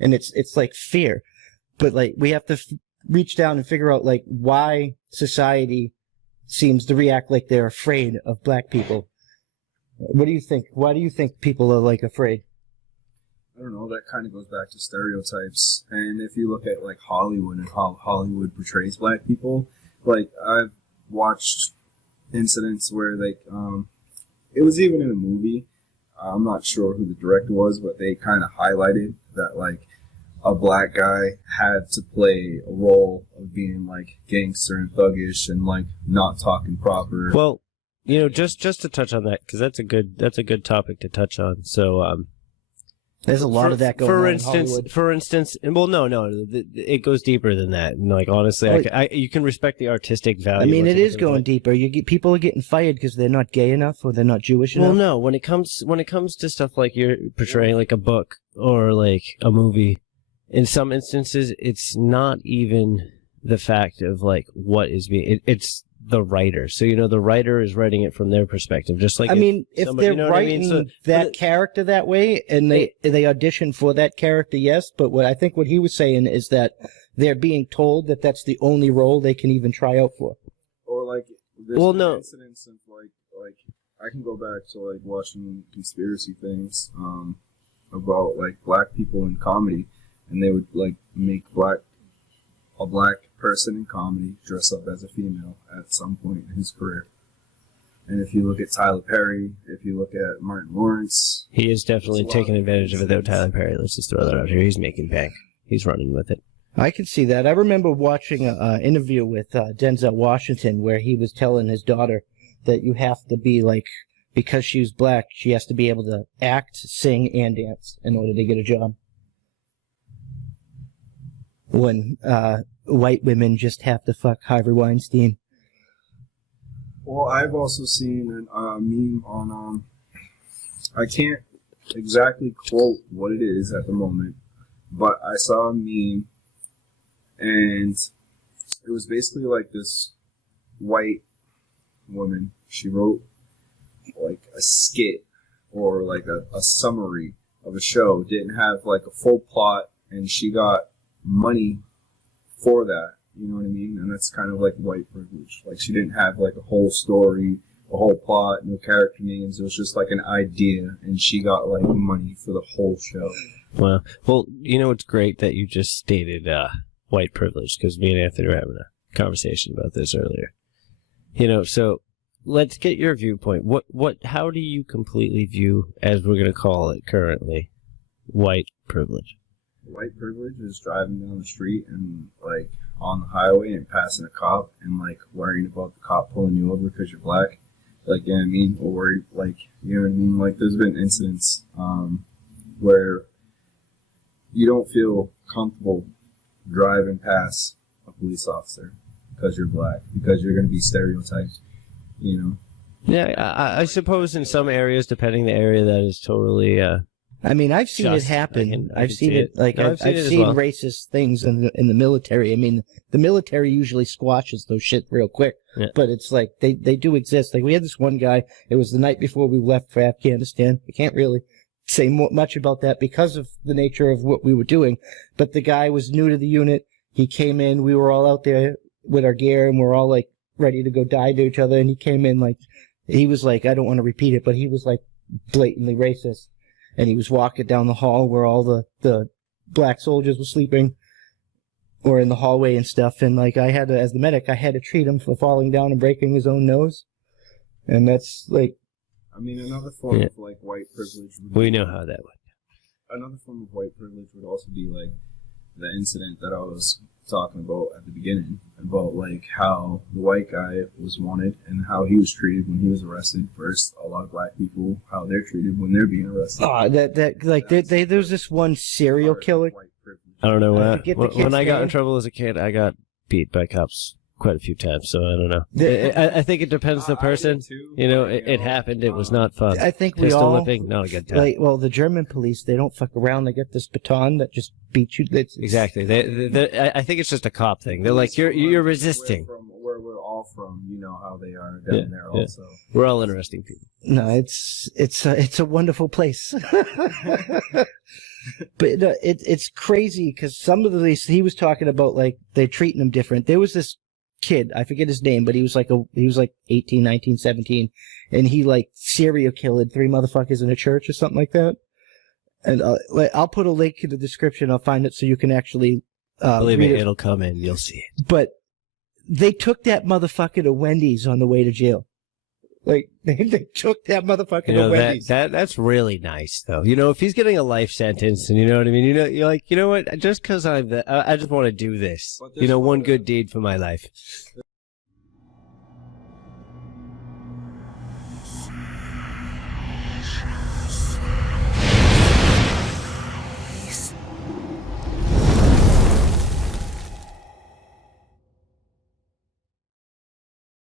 and it's like fear. But like we have to reach down and figure out like why society seems to react like they're afraid of black people. What do you think? Why do you think people are like afraid? I don't know, that kind of goes back to stereotypes. And if you look at like Hollywood and how Hollywood portrays black people, like I've watched incidents where like it was even in a movie. I'm not sure who the director was, but they kind of highlighted that like a black guy had to play a role of being like gangster and thuggish and like not talking proper. Well, you know, just to touch on that, because that's a good topic to touch on. So there's a lot of that going on in Hollywood. For instance, well, no, it goes deeper than that. And like honestly, you can respect the artistic value. I mean, it is going deeper. People are getting fired because they're not gay enough or they're not Jewish enough. Well, no, when it comes to stuff like you're portraying like a book or like a movie, in some instances, it's not even the fact of like what is being. It's the writer. So, you know, the writer is writing it from their perspective. Just like if they're writing that character that way and they audition for that character, yes. But what he was saying is that they're being told that that's the only role they can even try out for. Or like, there's incidents of like I can go back to like watching conspiracy things about like black people in comedy, and they would like make a black person in comedy dress up as a female at some point in his career. And if you look at Tyler Perry, if you look at Martin Lawrence, he is definitely taking advantage of it though. Tyler Perry, let's just throw that out here. He's making bank. He's running with it. I can see that. I remember watching an interview with Denzel Washington where he was telling his daughter that you have to be like, because she's black, she has to be able to act, sing, and dance in order to get a job. When white women just have to fuck Harvey Weinstein. Well, I've also seen a meme on, I can't exactly quote what it is at the moment, but I saw a meme, and it was basically like this white woman. She wrote like a skit or like a summary of a show, didn't have like a full plot, and she got money for that, you know what I mean? And that's kind of like white privilege. Like, she didn't have like a whole story, a whole plot, no character names. It was just like an idea, and she got like money for the whole show. Well, you know, it's great that you just stated white privilege, because me and Anthony were having a conversation about this earlier. You know, so let's get your viewpoint. How do you completely view, as we're going to call it currently, white privilege? White privilege is driving down the street and like on the highway and passing a cop and like worrying about the cop pulling you over because you're black, like, you know what I mean, or worried, like, you know what I mean, like there's been incidents where you don't feel comfortable driving past a police officer because you're black, because you're going to be stereotyped, you know. Yeah, I suppose in some areas, depending the area, that is totally I mean, I've seen it happen. I've seen it. Like, I've seen racist things in the military. I mean, the military usually squashes those shit real quick. Yeah. But it's like, they do exist. Like, we had this one guy, it was the night before we left for Afghanistan. I can't really say much about that because of the nature of what we were doing. But the guy was new to the unit. He came in, we were all out there with our gear, and we're all like ready to go die to each other. And he came in like, he was like, I don't want to repeat it, but he was like blatantly racist. And he was walking down the hall where all the black soldiers were sleeping, or in the hallway and stuff. And like, I had to, as the medic, I had to treat him for falling down and breaking his own nose. And that's like, I mean, another form of like white privilege. We know how that went. Another form of white privilege would also be like the incident that I was talking about at the beginning, about like how the white guy was wanted and how he was treated when he was arrested versus a lot of black people, how they're treated when they're being arrested. There's this one serial killer. I don't know when I got in trouble as a kid, I got beat by cops quite a few times, so I don't know. I think it depends on the person. You know, it happened. It was not fun. I think Pistol we all whipping, not a good time. Like, well, the German police, they don't fuck around. They get this baton that just beats you. Exactly. I think it's just a cop thing. They're like, you're resisting. Where we're all from, you know how they are down there also. We're all interesting people. No, it's a wonderful place. But it's crazy because some of these he was talking about like they're treating him different. There was this kid, I forget his name, but he was like 18, 19, 17, and he like serial killed 3 motherfuckers in a church or something like that. And I'll put a link in the description. I'll find it so you can actually believe me, it'll come in. You'll see it. But they took that motherfucker to Wendy's on the way to jail. Like, they took that motherfucker to Wendy's. That's really nice, though. You know, if he's getting a life sentence, and you know what I mean? You know, you're like, you know what? Just because I just want to do this. You know, one good deed for my life.